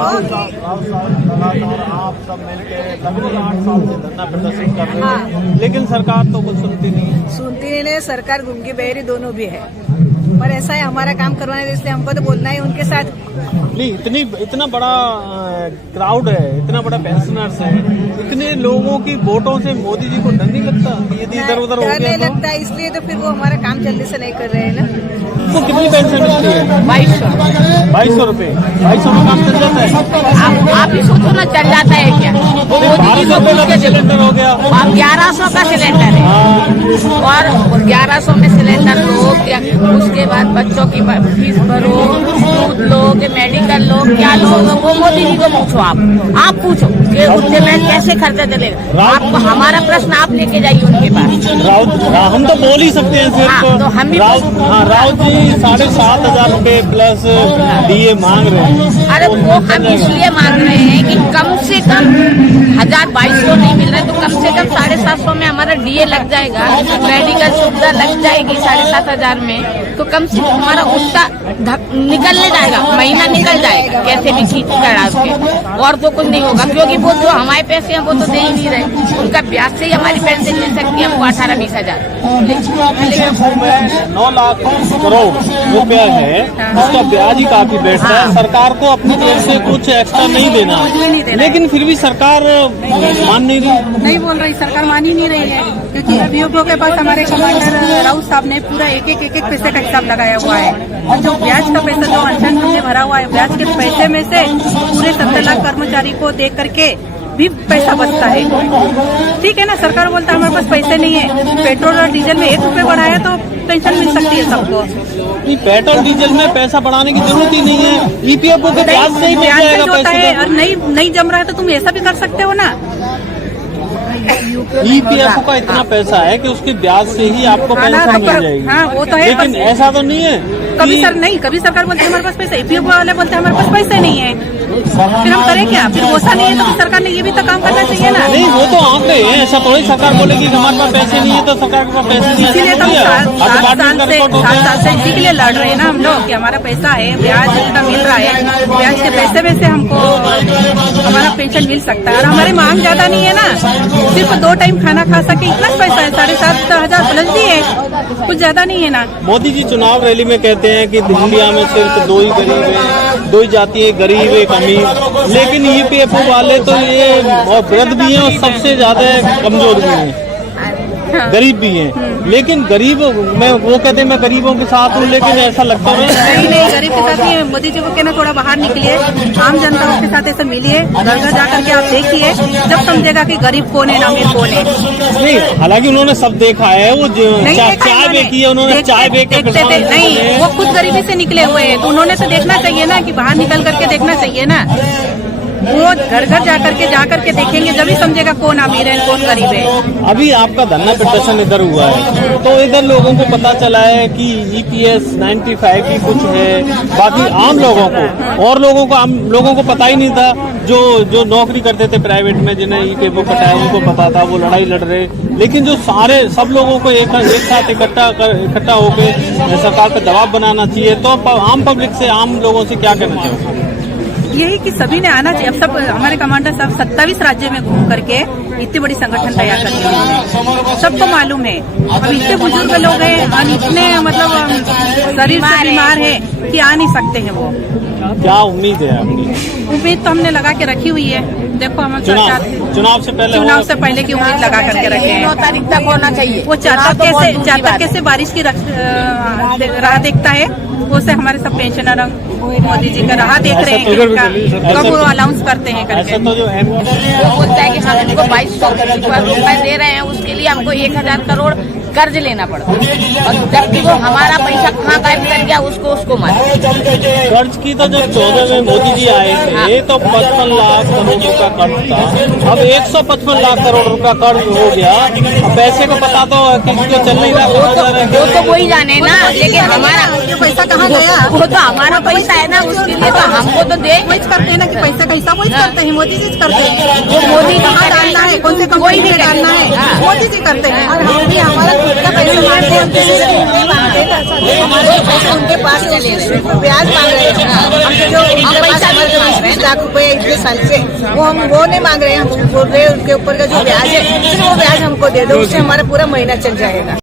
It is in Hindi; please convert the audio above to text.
लगातार आप सब मिलके लगभग 8 साल से धरना प्रदर्शन कर रहे हैं, लेकिन सरकार तो कुछ सुनती नहीं है। सुनती नहीं, सरकार गूंगी बहरी दोनों भी है, पर ऐसा है हमारा काम करवाने दे, इसलिए हमको तो बोलना है उनके साथ। नहीं, इतना बड़ा क्राउड है, इतना बड़ा पेंशनर्स है, इतने लोगों की वोटों से मोदी जी को डर नहीं लगता यदि इधर उधर हो गया? डर नहीं लगता, इसलिए तो फिर वो हमारा काम जल्दी से नहीं कर रहे हैं ना। तो कितनी पेंशन मिलती है? 2200 रुपए। 2200 में काम चल जाता है? आप ही सोचो ना, चल जाता है क्या? 1200 रुपए का सिलेंडर हो गया, अब 1100 का सिलेंडर है, और 1100 में सिलेंडर लो, उसके बाद बच्चों की फीस भरो, दूध लो, मेडिकल लो, क्या लो, वो मोदी जी को पूछो। आप पूछो कि उनसे मैं कैसे खर्चा चलेगा। आपको हमारा प्रश्न आप लेके जाइए उनके पास। हम तो बोल ही सकते हैं सिर्फ। तो हम भी राउत जी 7,500 रुपए प्लस डीए मांग रहे हैं। अरे वो हम इसलिए मांग रहे हैं कि कम से कम 1,200 नहीं मिल रहा है, तो कम से कम 750 में हमारा डीए लग जाएगा, मेडिकल सुविधा लग जाएगी 7,500 में, तो कम से कम हमारा उतना निकलने जाएगा, महीना निकल जाएगा कैसे भी खींच चढ़ाव के, और तो कुछ नहीं होगा। क्योंकि वो जो हमारे पैसे हैं वो तो दे ही नहीं रहे, उनका ब्याज से ही हमारी पेंशन मिल सकती है हमको 18-20 हजार। 9 लाख करोड़ रुपया है, उसका ब्याज ही काफी बैठता है। सरकार को अपनी जेब से कुछ एक्स्ट्रा नहीं देना, लेकिन फिर भी सरकार मान नहीं रही। नहीं बोल रही, सरकार मान ही नहीं रही है, क्योंकि अभियोगों के पास हमारे कमांडर राउत साहब ने पूरा एक पैसे का हिसाब लगाया हुआ है, और जो ब्याज का पैसा जो अनशन में भरा हुआ है, ब्याज के पैसे में से पूरे 70 लाख कर्मचारी को दे करके भी पैसा बचता है। ठीक है ना, सरकार बोलता है हमारे पास पैसे नहीं है, पेट्रोल और डीजल में 1 रुपए बढ़ाया तो पेंशन मिल सकती है सबको। पेट्रोल डीजल में पैसा बढ़ाने की जरूरत ही नहीं है, ईपीएफओ के ब्याज से ही मिल जाएगा पैसे। और नहीं जम रहा है तो तुम ऐसा भी कर सकते हो ना। ईपीएफओ का इतना पैसा है कि उसके ब्याज से ही आपको पेंशन मिल जाएगी। हाँ, वो तो है, लेकिन ऐसा तो नहीं है। कभी सरकार बोलते हैं हमारे पास पैसा, ईपीएफओ वाले बोलते हैं हमारे पास पैसे नहीं है, फिर हम करें क्या? फिर गोसा नहीं है तो सरकार ने ये भी तो काम करना चाहिए ना। नहीं, वो तो आंकड़े हैं, ऐसा थोड़ी सरकार बोलेगी कि हमारे पास पैसे नहीं है तो सरकार के पास पैसे नहीं है। इसीलिए तो 7 साल से इसी के लिए लड़ रहे हैं ना हम लोग कि हमारा पैसा है, ब्याज जितना मिल रहा है, ब्याज के पैसे में से हमको हमारा पेंशन मिल सकता है, और हमारी मांग ज्यादा नहीं है ना, सिर्फ 2 टाइम खाना खा सके इतना पैसा है, 7,500 प्लस भी है, कुछ ज्यादा नहीं है ना। मोदी जी चुनाव रैली में कहते हैं कि इंडिया में सिर्फ 2 ही गरीब है, 2 ही जाति है, गरीब एक अमीर, लेकिन ईपीएफओ वाले तो ये और वृद्ध भी हैं और सबसे ज्यादा कमजोर भी हैं, गरीब भी हैं। लेकिन गरीब मैं वो कहते हैं मैं गरीबों के साथ हूँ, लेकिन ऐसा लगता है नहीं, गरीब के साथ नहीं। मोदी जी को कहना थोड़ा बाहर निकलिए, आम जनताओं के साथ ऐसे मिलिए, घर घर जाकर के आप देखिए, जब समझेगा कि गरीब कौन है ना अमीर कौन है। नहीं, हालांकि उन्होंने सब देखा है, वो चाय बेची है, उन्होंने चाय बेच के नहीं, वो खुद गरीबी से निकले हुए हैं, तो उन्होंने तो देखना चाहिए ना कि बाहर निकल करके देखना चाहिए ना। वो घर घर जाकर के देखेंगे, जब ही समझेगा कौन अमीर है कौन गरीब है। अभी आपका धरना प्रदर्शन इधर हुआ है, तो इधर लोगों को पता चला है कि ईपीएस 95 की कुछ है, बाकी आम लोगों को पता ही नहीं था। जो नौकरी करते थे प्राइवेट में, जिन्हें ईपीएफओ कटा है उनको पता था, वो लड़ाई लड़ रहे। लेकिन जो सब लोगों को एक साथ इकट्ठा होकर सरकार पर दबाव बनाना चाहिए, तो आम पब्लिक से, आम लोगों से क्या कहना चाहिए? यही कि सभी ने आना चाहिए। अब सब हमारे कमांडर साहब 27 राज्य में घूम करके इतनी बड़ी संगठन तैयार कर दिया, सबको मालूम है। अब इतने बुजुर्ग लोग हैं और इतने मतलब शरीर से बीमार है कि आ नहीं सकते हैं। वो क्या उम्मीद है आपकी? उम्मीद तो हमने लगा के रखी हुई है। देखो हम चुनाव से पहले की उम्मीद लगा करके रखे हैं। 9 तारीख तक होना चाहिए। वो चाहता कैसे बारिश की राह देखता है, उससे हमारे सब पेंशनर मोदी जी का राह देख रहे हैं, कब वो अनाउंस करते हैं करके। वो बोलता है कि हम इनको 2200 रुपए दे रहे हैं, उसके लिए हमको 1,000 करोड़ कर्ज लेना पड़ता है, और जबकि वो हमारा पैसा कहाँ गायब कर गया उसको मारे। कर्ज की तो जब 14 में मोदी जी आए थे तो 55 लाख करोड़ का कर्ज था, अब 155 लाख करोड़ रुपया कर्ज हो गया। अब पैसे को पता तो किसको चल नहीं रहा, वो तो वही जाने ना, लेकिन हमारा पैसा कहाँ गया? वो तो हमारा पैसा है ना, उसके लिए तो हमको तो दे करते हैं ना कि पैसा का हिसाब वही करते हैं, मोदी जी करते हैं। वो मोदी कहाँ डालना है, कौन से कंपनी में डालना है, मोदी जी करते हैं। और हम भी हमारा खुद का पैसा मांगते हैं, हमारे पैसे उनके पास चले, ब्याज मांग रहे हैं, हम जो पैसा लाख रुपए इतने साल से, वो नहीं मांग रहे हैं, हम बोल रहे हैं उनके ऊपर का जो ब्याज है सिर्फ वो ब्याज हमको दे दो, उससे हमारा पूरा महीना चल जाएगा।